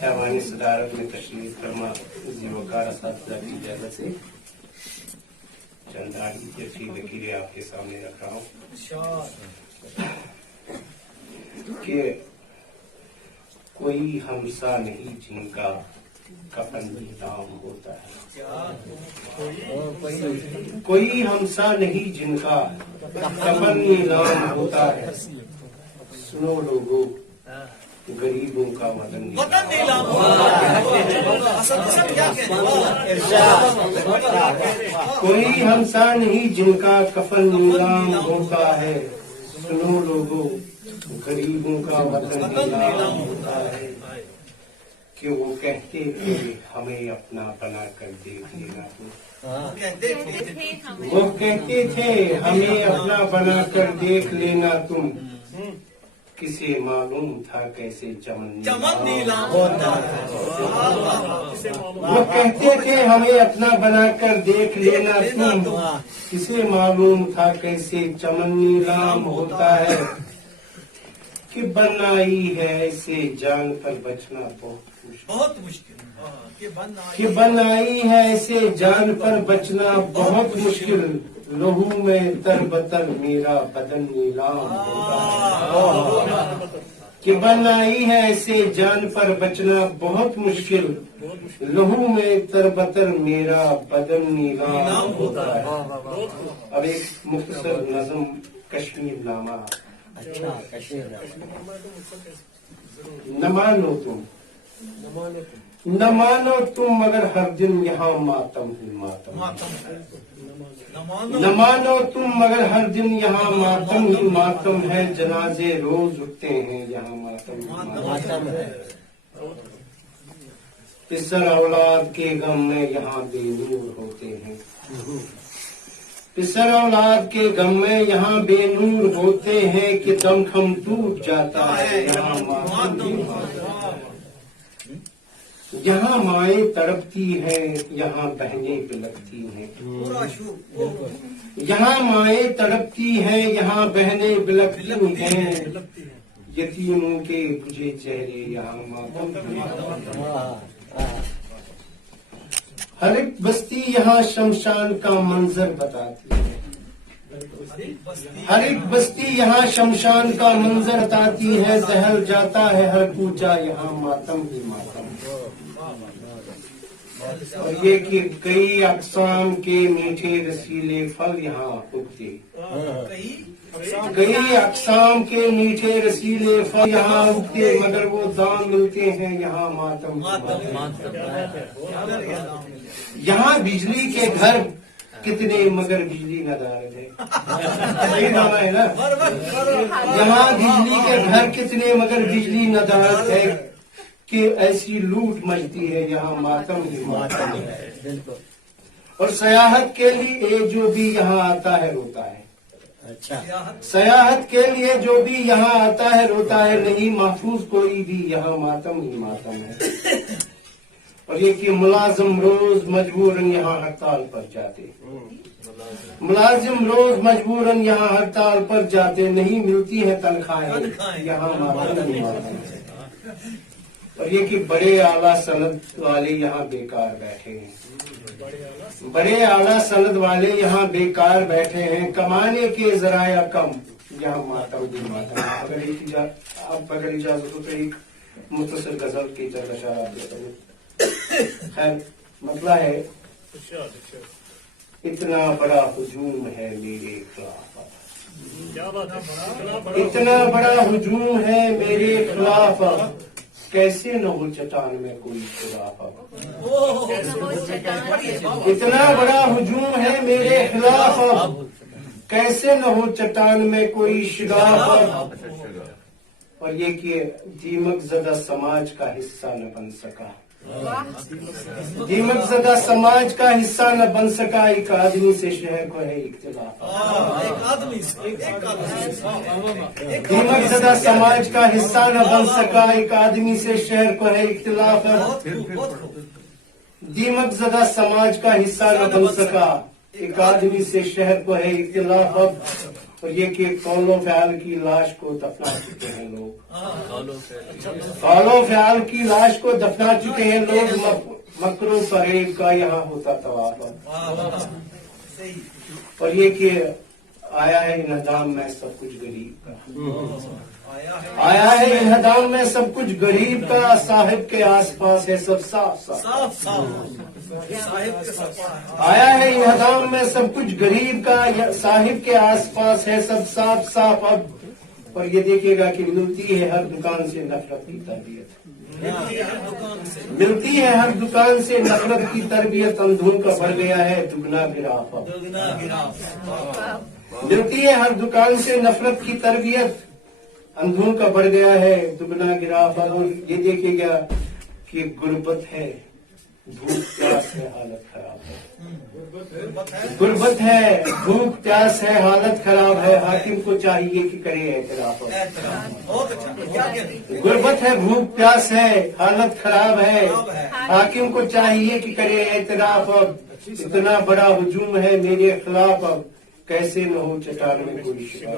ایوانی صدارت میں تشریف فرما ذی وقار اساتذہ کی اجازت سے چند اچھی لکیریں آپ کے سامنے رکھ رہا ہوں کہ کوئی ہمسا نہیں جن کا کفن نیلام ہوتا ہے، کوئی ہمسا نہیں جن کا کفن نیلام ہوتا ہے، سنو لوگوں غریبوں کا وطن نیلام کوئی ہمسا نہیں جن کا کفن نیلام ہوتا ہے، سنو لوگوں غریبوں کا وطن نیلام ہوتا ہے، کہ وہ کہتے تھے ہمیں اپنا بنا کر دیکھ لینا تم، وہ کہتے تھے ہمیں اپنا بنا کر دیکھ لینا تم، کسے معلوم تھا کیسے چمن نیلام ہوتا ہے، وہ کہتے تھے ہمیں اپنا بنا کر دیکھ لینا تم، کسے معلوم تھا کیسے چمن نیلام ہوتا ہے، کہ بنائی ہے ایسے جان پر بچنا بہت مشکل، کہ بنائی ہے ایسے جان پر بچنا بہت مشکل، لہو میں تر بتر میرا بدن نیلام ہوتا ہے، کہ بنائی ہے ایسے جان پر بچنا بہت مشکل، لہو میں تر بتر میرا بدن نیلام ہوتا ہے۔ اب ایک مختصر نظم کشمیر نامہ، نہ مانو تم نہ مانو تم مگر ہر دن یہاں ماتم ہی ماتم، نہ مانو تم مگر ہر دن یہاں ماتم ہی ماتم ہے، جنازے روز اٹھتے ہیں یہاں ماتم ہی ماتم ہے، پسر اولاد کے غم میں یہاں بے نور ہوتے ہیں، پسر اولاد کے غم میں یہاں بے نور ہوتے ہیں، کہ دم خم ٹوٹ جاتا ہے یہاں ماتم ہی ماتم ہے، یہاں مائیں تڑپتی ہیں یہاں بہنیں بلکتی ہیں، یہاں مائیں تڑپتی ہیں یہاں بہنیں بلکتی ہیں، یتیموں کے بجھے چہرے یہاں ماتم ہی ماتم ہے، ہر ایک بستی یہاں شمشان کا منظر بتاتی ہے، ہر ایک بستی یہاں شمشان کا منظر بتاتی ہے، دہل جاتا ہے ہر کوچہ یہاں ماتم ہی ماتم ہے، اور یہ کہ کئی اقسام کے میٹھے رسیلے پھل یہاں اگتے، کئی اقسام کے میٹھے رسیلے پھل یہاں اگتے، مگر وہ دام ملتے ہیں یہاں ماتم ہی ماتم ہے، یہاں بجلی کے گھر کتنے مگر بجلی ندارت ہے، یہ نامہ ہے نا، یہاں بجلی کے گھر کتنے مگر بجلی ندارت ہے، کہ ایسی لوٹ مچتی ہے یہاں ماتم ہی ماتم ہے، اور سیاحت کے لیے جو بھی یہاں آتا ہے روتا ہے، سیاحت کے لیے جو بھی یہاں آتا ہے روتا ہے، نہیں محفوظ کوئی بھی یہاں ماتم ہی ماتم ہے، اور یہ کہ ملازم روز مجبوراً یہاں ہڑتال پر جاتے، ملازم روز مجبوراً یہاں ہڑتال پر جاتے، نہیں ملتی ہے تنخواہیں یہاں ماتم ہی ماتم ہے، اور یہ کہ بڑے اعلیٰ سند والے یہاں بیکار بیٹھے ہیں، بڑے اعلیٰ سند والے یہاں بیکار بیٹھے ہیں، کمانے کے ذرائع کم یہاں ماتم ہی ماتم ہے۔ اگر اجازت ہو تو ایک مختصر غزل کی طرف اشارہ دیتا ہوں۔ خیر مسئلہ ہے، اتنا بڑا ہجوم ہے میرے خلاف، اتنا بڑا ہجوم ہے میرے خلاف، کیسے نہ ہو چٹان میں کوئی خلاف، اتنا بڑا ہجوم ہے میرے خلاف، کیسے نہ ہو چٹان میں کوئی شگاف، اور یہ کہ دیمک زدہ سماج کا حصہ نہ بن سکا، دیمک زدہ سماج کا حصہ نہ بن سکا، ایک آدمی سے شہر کو ہے اختلاف، دیمک زدہ سماج کا حصہ نہ بن سکا، ایک آدمی سے شہر کو ہے اختلاف، دیمک زدہ سماج کا حصہ نہ بن سکا، ایک آدمی سے شہر کو ہے اختلاف، اور یہ کہ قول و فعل کی لاش کو دفنا چکے ہیں لوگ، قول و فعل کی لاش کو دفنا چکے ہیں لوگ، مکر و فریب کا یہاں ہوتا طواف، اور یہ کہ آیا ہے انہدام میں سب کچھ غریب کا، آیا ہے انہدام میں سب کچھ غریب کا، صاحب کے آس پاس ہے سب صاف صاف، آیا ہے انہدام میں سب کچھ غریب کا، صاحب کے آس پاس ہے سب صاف صاف اب، اور یہ دیکھیے گا کہ ملتی ہے ہر دکان سے نفرت کی تربیت، ملتی ہے ہر دکان سے نفرت کی تربیت، اندھون کا بڑھ گیا ہے دگنا گراف اب، ملتی ہے ہر دکان سے نفرت کی تربیت، اندھون کا بڑھ گیا ہے دگنا گراف اب، اور یہ دیکھیے گا کہ غربت ہے، بھوک پیاس ہے، حالت خراب ہے، غربت ہے، بھوک پیاس ہے، حالت خراب ہے، حاکم کو چاہیے کہ کرے اعتراف، غربت ہے، بھوک پیاس ہے، حالت خراب ہے، حاکم کو چاہیے کہ کرے اعتراف، اب اتنا بڑا ہجوم ہے میرے خلاف، اب کیسے نہ ہو چٹان میں کوئی شکار۔